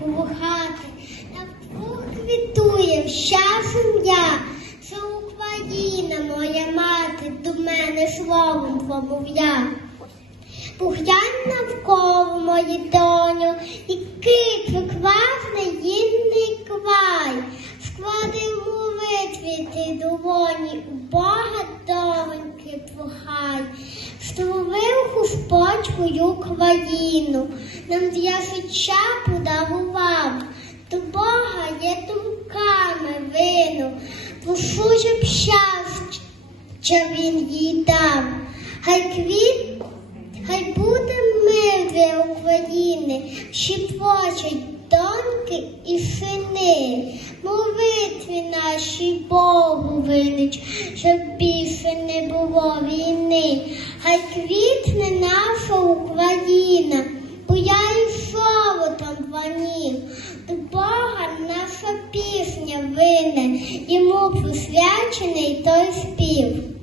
коло хати, навкруг квітує вся сім'я. Це Україна, моя мати, до мене словом промовля. Поглянь навколо мої доню, який прекрасний їдний край. Склади молитві ти долоні, у Бога доньки прохай. Створив Господь твою країну, нам для життя подарував. До Бога є думками вину, прошу, щоб щастя він їй дав. Хай квіт Хай буде мир для України, що плачуть доньки і сини. Молитві наші Богу винич, щоб більше не було війни. Хай квітне наша Україна, буяє золотом планів. До Бога йому присвячений той спів.